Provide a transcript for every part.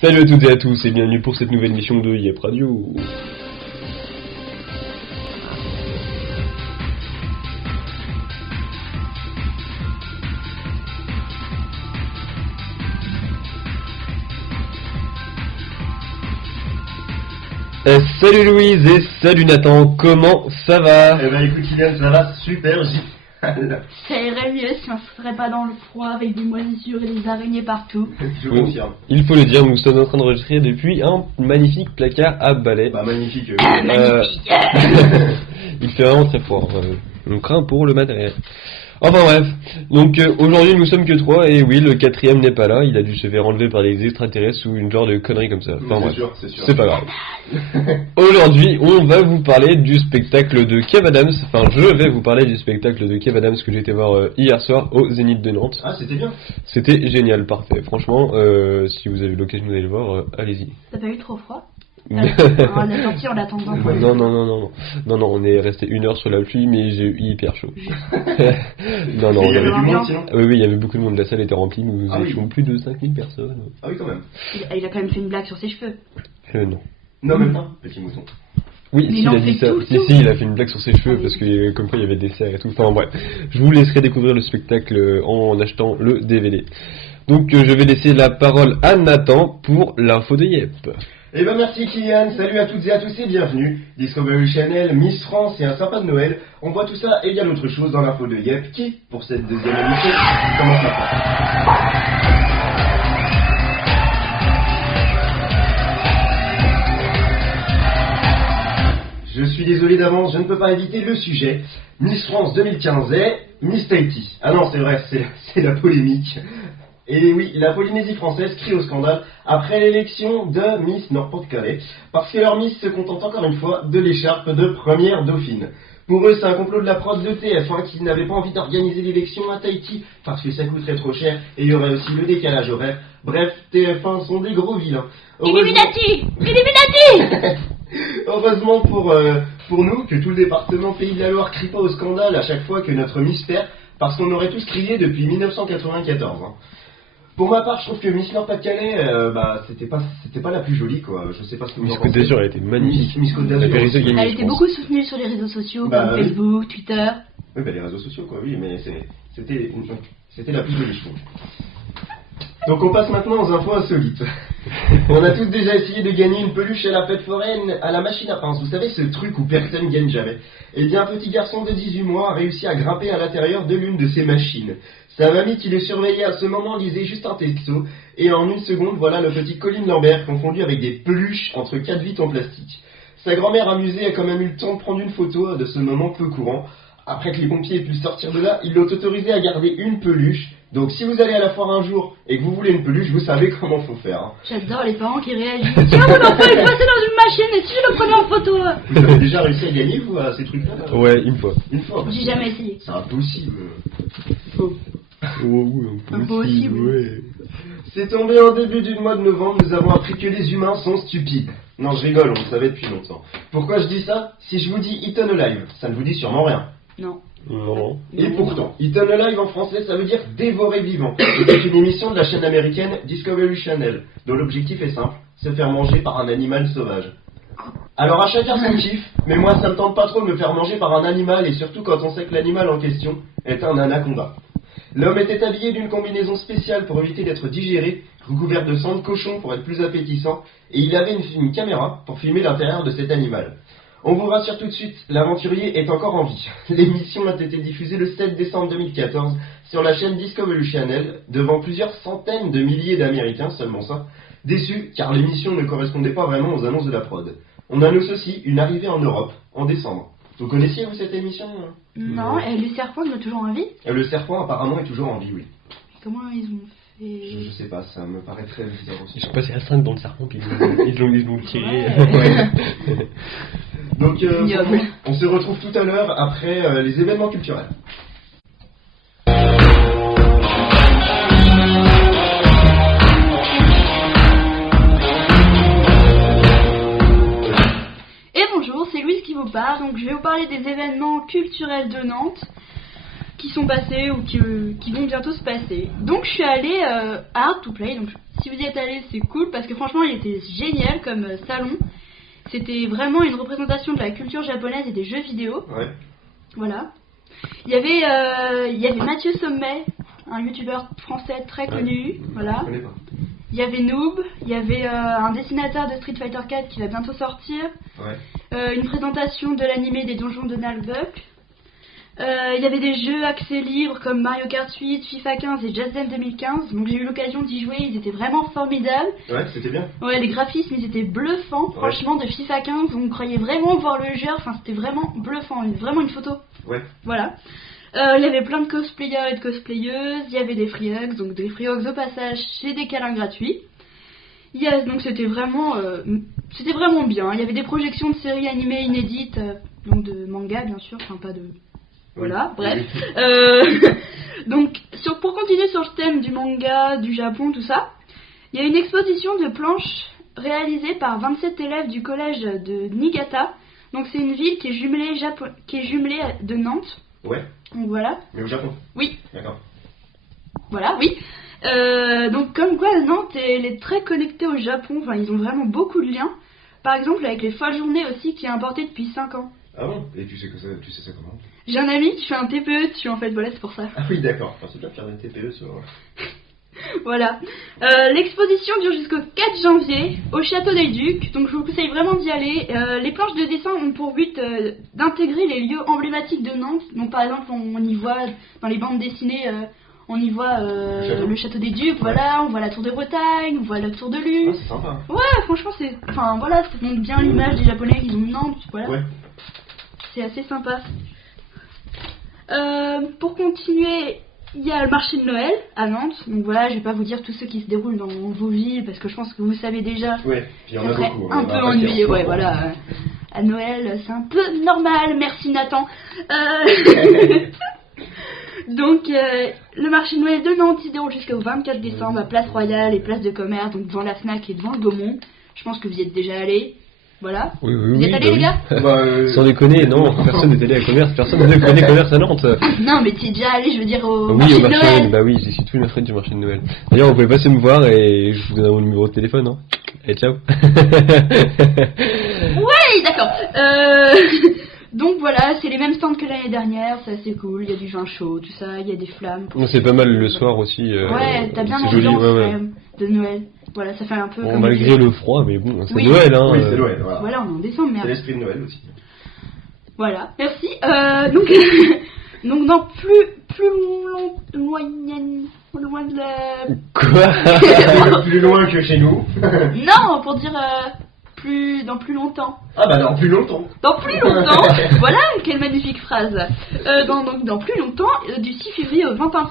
Salut à toutes et à tous et bienvenue pour cette nouvelle émission de Yep Radio. Salut Louise et salut Nathan, comment ça va? Eh ben écoute Kylian, ça va super, Ça irait mieux si on ne serait pas dans le froid avec des moisissures et des araignées partout. Je confirme. Il faut le dire, nous sommes en train d'enregistrer depuis un magnifique placard à balai. Bah magnifique. Magnifique. Il fait vraiment très froid, on craint pour le matériel. Enfin bref, donc aujourd'hui nous sommes que 3 et oui, le 4ème n'est pas là, il a dû se faire enlever par les extraterrestres ou une genre de connerie comme ça. Enfin bref, c'est sûr. C'est pas grave. Aujourd'hui, on va vous parler du spectacle de Kev Adams, enfin je vais vous parler du spectacle de Kev Adams que j'ai été voir hier soir au Zénith de Nantes. Ah, c'était bien. C'était génial, parfait. Franchement, si vous avez l'occasion d'aller le voir, allez-y. T'as pas eu trop froid? On a sorti en attendant. Non, on est resté 1 heure sur la pluie, mais j'ai eu hyper chaud. non, Il y avait du monde sinon. Oui, il y avait beaucoup de monde, la salle était remplie, nous étions plus de 5000 personnes. Ah oui, quand même. Il a quand même fait une blague sur ses cheveux. Non. Non, même pas, petit mouton. Oui, Mais si, il a dit ça. Si, il a fait une blague sur ses cheveux parce que comme quoi il y avait des serres et tout. Enfin bref, je vous laisserai découvrir le spectacle en achetant le DVD. Donc je vais laisser la parole à Nathan pour l'info de Yep. Eh ben merci Kylian, salut à toutes et à tous et bienvenue. Discovery Channel, Miss France et un sympa de Noël. On voit tout ça et bien autre chose dans l'info de Yep qui, pour cette deuxième émission, commence maintenant. Je suis désolé d'avance, je ne peux pas éviter le sujet. Miss France 2015 est Miss Tahiti. Ah non, c'est vrai, c'est la polémique. Et oui, la Polynésie française crie au scandale après l'élection de Miss Nord-Pas-de-Calais, parce que leur Miss se contente encore une fois de l'écharpe de première dauphine. Pour eux, c'est un complot de la prod de TF1 qui n'avait pas envie d'organiser l'élection à Tahiti, parce que ça coûterait trop cher, et il y aurait aussi le décalage horaire. Bref, TF1 sont des gros vilains. Illuminati. Heureusement pour nous que tout le département Pays de la Loire crie pas au scandale à chaque fois que notre Miss perd, parce qu'on aurait tous crié depuis 1994. Pour ma part, je trouve que Miss Nord-Pas-de-Calais, c'était pas la plus jolie, quoi. Je sais pas ce que vous en Miss Côte pensez. d'Azur, elle était magnifique. Miss Côte d'Azur. Elle était beaucoup soutenue sur les réseaux sociaux comme Facebook, Twitter. Oui, les réseaux sociaux, quoi, oui, mais c'était la plus jolie, je trouve. Donc on passe maintenant aux infos insolites. On a tous déjà essayé de gagner une peluche à la fête foraine à la machine à pince. Vous savez, ce truc où personne gagne jamais. Eh bien, un petit garçon de 18 mois a réussi à grimper à l'intérieur de l'une de ces machines. Sa mamie qui le surveillait à ce moment lisait juste un texto. Et en 1 seconde, voilà le petit Colin Lambert confondu avec des peluches entre 4 vitres en plastique. Sa grand-mère amusée a quand même eu le temps de prendre une photo de ce moment peu courant. Après que les pompiers aient pu sortir de là, ils l'ont autorisé à garder une peluche. Donc si vous allez à la foire un jour et que vous voulez une peluche, vous savez comment faut faire. J'adore les parents qui réagissent. Tiens, mon enfant est passé dans une machine et si je le prenais en photo? Vous avez déjà réussi à gagner, vous, à ces trucs-là? Ouais, une fois. Une fois. J'ai jamais essayé. C'est impossible. Oh, oui, Impossible. Ouais. C'est tombé en début du mois de novembre, nous avons appris que les humains sont stupides. Non, je rigole, on le savait depuis longtemps. Pourquoi je dis ça? Si je vous dis Eaten Alive, ça ne vous dit sûrement rien. Non. Non. Et pourtant, Eaten Alive en français, ça veut dire dévorer vivant. Et c'est une émission de la chaîne américaine Discovery Channel, dont l'objectif est simple, se faire manger par un animal sauvage. Alors à chacun son kiff, mais moi ça me tente pas trop de me faire manger par un animal, et surtout quand on sait que l'animal en question est un anaconda. L'homme était habillé d'une combinaison spéciale pour éviter d'être digéré, recouvert de sang de cochon pour être plus appétissant, et il avait une caméra pour filmer l'intérieur de cet animal. On vous rassure tout de suite, l'aventurier est encore en vie. L'émission a été diffusée le 7 décembre 2014 sur la chaîne Discovery Channel, devant plusieurs centaines de milliers d'Américains, seulement ça, déçus car l'émission ne correspondait pas vraiment aux annonces de la prod. On annonce aussi une arrivée en Europe, en décembre. Vous connaissiez, vous, cette émission? Non, et le serpent, il est toujours en vie? Le serpent, apparemment, est toujours en vie, oui. Comment ils ont fait? Je sais pas, ça me paraît très bizarre aussi. Ils sont passés à 5 dans le serpent, puis ils l'ont tiré. Ouais. Donc, on se retrouve tout à l'heure après les événements culturels. Et bonjour, c'est Louise qui vous parle. Donc je vais vous parler des événements culturels de Nantes. qui sont passés ou qui vont bientôt se passer. Donc je suis allée à Art to Play, donc si vous y êtes allés c'est cool parce que franchement il était génial comme salon. C'était vraiment une représentation de la culture japonaise et des jeux vidéo. Ouais. Voilà. Il y avait Mathieu Sommet, un youtubeur français très connu. Voilà. Je connais pas. Il y avait Noob, il y avait un dessinateur de Street Fighter 4 qui va bientôt sortir. Ouais. Une présentation de l'animé des donjons de Donald Duck. Il y avait des jeux accès libres comme Mario Kart 8, FIFA 15 et Just Dance 2015. Donc j'ai eu l'occasion d'y jouer, ils étaient vraiment formidables. Ouais, c'était bien. Ouais, les graphismes ils étaient bluffants. Ouais. Franchement, de FIFA 15, on croyait vraiment voir le jeu. Enfin, c'était vraiment bluffant, vraiment une photo. Ouais. Voilà. Il y avait plein de cosplayers et de cosplayeuses. Il y avait des free hugs, donc des free hugs au passage chez des câlins gratuits. Donc c'était vraiment bien. Il y avait des projections de séries animées inédites, donc de manga bien sûr, enfin pas de. Voilà, bref. Donc pour continuer sur le thème du manga, du Japon, tout ça, il y a une exposition de planches réalisée par 27 élèves du collège de Niigata. Donc c'est une ville qui est jumelée de Nantes. Ouais. Donc voilà. Mais au Japon. Oui. D'accord. Voilà, oui. Donc comme quoi Nantes elle est très connectée au Japon, enfin ils ont vraiment beaucoup de liens. Par exemple avec les folles journées aussi qui est importé depuis 5 ans. Ah bon? Et tu sais ça comment? J'ai un ami qui fait un TPE dessus en fait, voilà c'est pour ça. Ah oui, d'accord. Enfin, c'est bien de faire des TPE sur. Voilà. L'exposition dure jusqu'au 4 janvier au Château des Ducs, donc je vous conseille vraiment d'y aller. Les planches de dessin ont pour but d'intégrer les lieux emblématiques de Nantes. Donc par exemple on y voit dans les bandes dessinées, on y voit le Château des Ducs, voilà, on voit la Tour de Bretagne, on voit la Tour de Ah, Luz. c'est sympa. Ouais, franchement enfin voilà, ça montre bien l'image des Japonais qui ont de Nantes, voilà. Ouais. C'est assez sympa. Pour continuer, il y a le marché de Noël à Nantes. Donc voilà, je vais pas vous dire tous ceux qui se déroulent dans vos villes parce que je pense que vous savez déjà. Ouais. Puis il y en Ça a serait beaucoup. un peu ennuyé, ouais, voilà. À Noël, c'est un peu normal. Merci Nathan. Donc le marché de Noël de Nantes il se déroule jusqu'au 24 décembre à Place Royale et Place de Commerce, donc devant la Fnac et devant le Gaumont. Je pense que vous y êtes déjà allés. Voilà. Oui, Vous êtes allés les gars? Sans déconner, non, personne n'est allé à commerce, personne ne connaît commerce à Nantes. Non, mais tu es déjà allé, je veux dire, au Oui, marché au de marché de Noël. Noël, bah oui, j'y suis tous les mercredis du marché de Noël. D'ailleurs, vous pouvez passer me voir et je vous donne mon numéro de téléphone, hein. Allez, ciao. Oui, d'accord. Donc voilà, c'est les mêmes stands que l'année dernière, c'est assez cool, il y a du vin chaud, tout ça, il y a des flammes. Non, c'est pas mal le soir aussi. Ouais, t'as bien c'est joli, l'ambiance ouais, quand même de Noël. Voilà, ça fait un peu Bon, comme... malgré le froid, mais bon, c'est Oui. Noël, hein. Oui, c'est Noël, voilà. Voilà, on est en décembre, C'est merde. l'esprit de Noël aussi. Voilà, merci. Donc, donc dans loin de la... Quoi? Plus loin que chez nous. Non, pour dire dans plus longtemps. Ah bah dans plus longtemps. Dans plus longtemps, voilà, quelle magnifique phrase. Donc dans plus longtemps, du 6 février au 21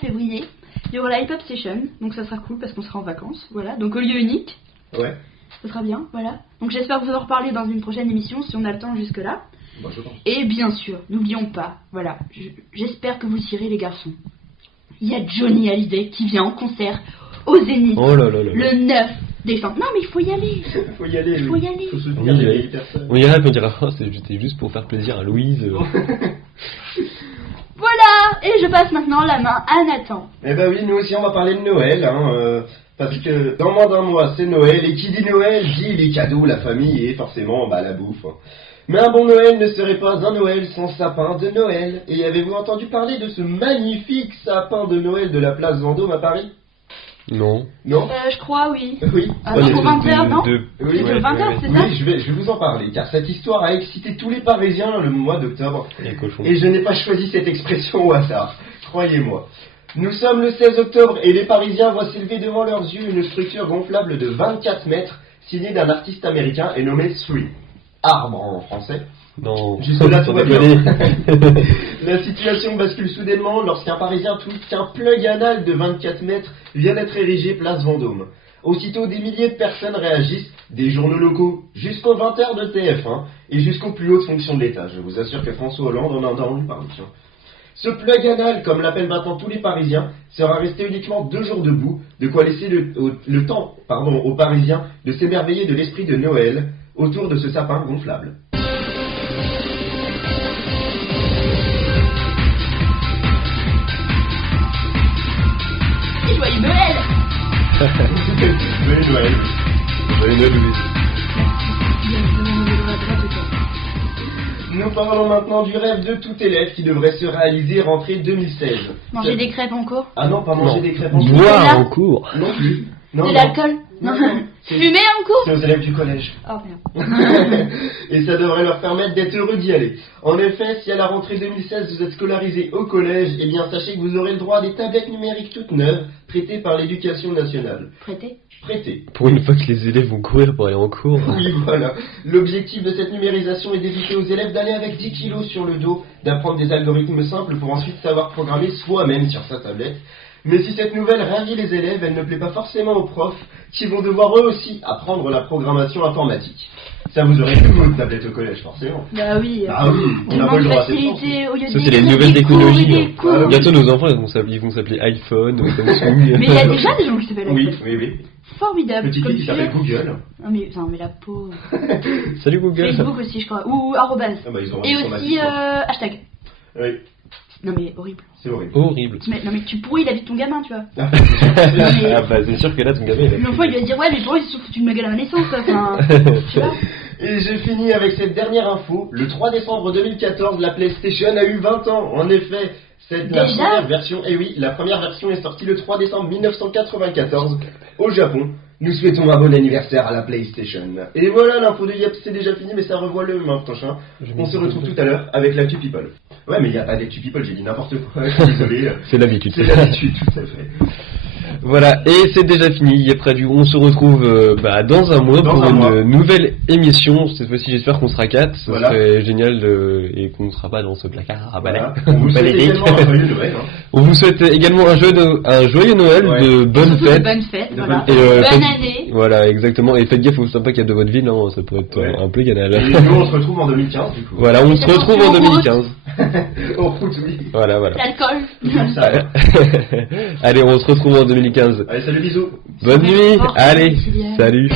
février, il y aura la Hip Hop Session, donc ça sera cool parce qu'on sera en vacances, voilà, donc au lieu unique. Ouais. Ça sera bien, voilà. Donc j'espère vous en reparler dans une prochaine émission si on a le temps jusque là. Bah je pense. Et bien sûr, n'oublions pas, voilà, j'espère que vous irez les garçons. Il y a Johnny Hallyday qui vient en concert au Zénith Oh là là là. le 9 décembre. Non mais il faut y aller. Faut y aller. Faut y aller. Faut soutenir Oui, les oui. vieilles personnes. On ira et on dira, oh, c'était juste pour faire plaisir à Louise. Voilà, et je passe maintenant la main à Nathan. Eh ben oui, nous aussi on va parler de Noël, hein, parce que dans moins d'un mois c'est Noël, et qui dit Noël dit les cadeaux, la famille et forcément la bouffe. Hein. Mais un bon Noël ne serait pas un Noël sans sapin de Noël. Et avez-vous entendu parler de ce magnifique sapin de Noël de la place Vendôme à Paris? Non. Non? Je crois, oui. Oui. Ah, non, pour 20h, non? Oui, C'est ouais, le 20h, ouais, c'est ça? Oui, je vais vous en parler, car cette histoire a excité tous les Parisiens le mois d'octobre. Les cochons. Et je n'ai pas choisi cette expression au hasard, croyez-moi. Nous sommes le 16 octobre et les Parisiens voient s'élever devant leurs yeux une structure gonflable de 24 mètres, signée d'un artiste américain et nommé Three. Arbre en français. Non. Jusque-là, tout va bien. déconner. La situation bascule soudainement lorsqu'un Parisien tweet qu'un plug anal de 24 mètres vient d'être érigé place Vendôme. Aussitôt, des milliers de personnes réagissent, des journaux locaux jusqu'aux 20h de TF1 et jusqu'aux plus hautes fonctions de l'État. Je vous assure que François Hollande en a entendu parler. Ce plug anal, comme l'appellent maintenant tous les Parisiens, sera resté uniquement 2 jours debout, de quoi laisser le temps aux Parisiens de s'émerveiller de l'esprit de Noël autour de ce sapin gonflable. Joyeux Noël. Joyeux Noël. Joyeux Noël, Louis. Nous parlons maintenant du rêve de tout élève qui devrait se réaliser rentrée 2016. Manger des crêpes en cours. Ah non, pas manger Non. des crêpes en cours. Boire en cours. Non plus. Non, De non. l'alcool. Non, non. Fumer en cours. C'est aux élèves du collège. Oh merde. Et ça devrait leur permettre d'être heureux d'y aller. En effet, si à la rentrée 2016 vous êtes scolarisé au collège, eh bien sachez que vous aurez le droit à des tablettes numériques toutes neuves, prêtées par l'éducation nationale. Prêtez. Prêtées. Pour une fois que les élèves vont courir pour aller en cours. Oui, voilà. L'objectif de cette numérisation est d'éviter aux élèves d'aller avec 10 kilos sur le dos, d'apprendre des algorithmes simples pour ensuite savoir programmer soi-même sur sa tablette. Mais si cette nouvelle ravit les élèves, elle ne plaît pas forcément aux profs, qui vont devoir eux aussi apprendre la programmation informatique. Ça vous aurait plu, votre tablette au collège, forcément. Bah oui. Ah oui, on n'a pas Tellement le de droit à cette chance. facilité au lieu de Ça, c'est les d'écrire nouvelles des cours technologies. et des hein. cours. Bientôt, nos enfants, ils vont s'appeler iPhone, Samsung. Mais il y a déjà des gens qui s'appellent Oui, iPhone. oui, oui. Formidable. Petit Comme fille qui s'appelle Google. Non mais la pauvre. Salut Google. Facebook aussi, je crois. Ou arrobase. Ah bah, ils ont Et rendu son aussi assistant. hashtag. Oui, Non mais horrible. c'est horrible. Horrible. Non mais tu pourris la vie de ton gamin, tu vois. Ah bah c'est sûr que là ton gamin il a L'enfant il va dire ouais mais pour eux ils se sont foutus de ma gueule à la naissance, quoi. Enfin, tu vois. Et j'ai fini avec cette dernière info. Le 3 décembre 2014, la PlayStation a eu 20 ans. En effet, c'est la Déjà première version. Et oui, la première version est sortie le 3 décembre 1994 au Japon. Nous souhaitons un bon anniversaire à la PlayStation. Et voilà, l'info de Yep, c'est déjà fini, mais ça revoit le mois prochain. On se retrouve tout à l'heure avec l'actu people. Ouais, mais il n'y a pas d'actu people, j'ai dit n'importe quoi. Je suis désolé. C'est l'habitude. C'est l'habitude, tout à fait. Voilà, et c'est déjà fini, il est près du... On se retrouve dans un mois Dans pour un une mois. nouvelle émission. Cette fois-ci, j'espère qu'on sera 4. Ça Voilà. serait génial et qu'on ne sera pas dans ce placard à balai. Voilà. On vous souhaite Balayé. également un joyeux Noël. Hein. On vous souhaite également un joyeux Noël, Ouais. de bonnes Surtout fêtes. de bonnes fêtes, De voilà. bonnes fêtes. Et, Bonne faites- année. Voilà, exactement. Et faites gaffe aux sympas qu'il y a de votre ville, hein. Ça peut être Ouais. un peu canal. Et nous, on se retrouve en 2015, du coup. Voilà, on Et se c'est retrouve parti en en route. 2015. Au route, oui. Voilà. L'alcool. Comme ça. alors. Allez, on se retrouve en 2015. Allez, salut, bisous. Bonne Merci nuit. fort, Allez, Cécilia. salut.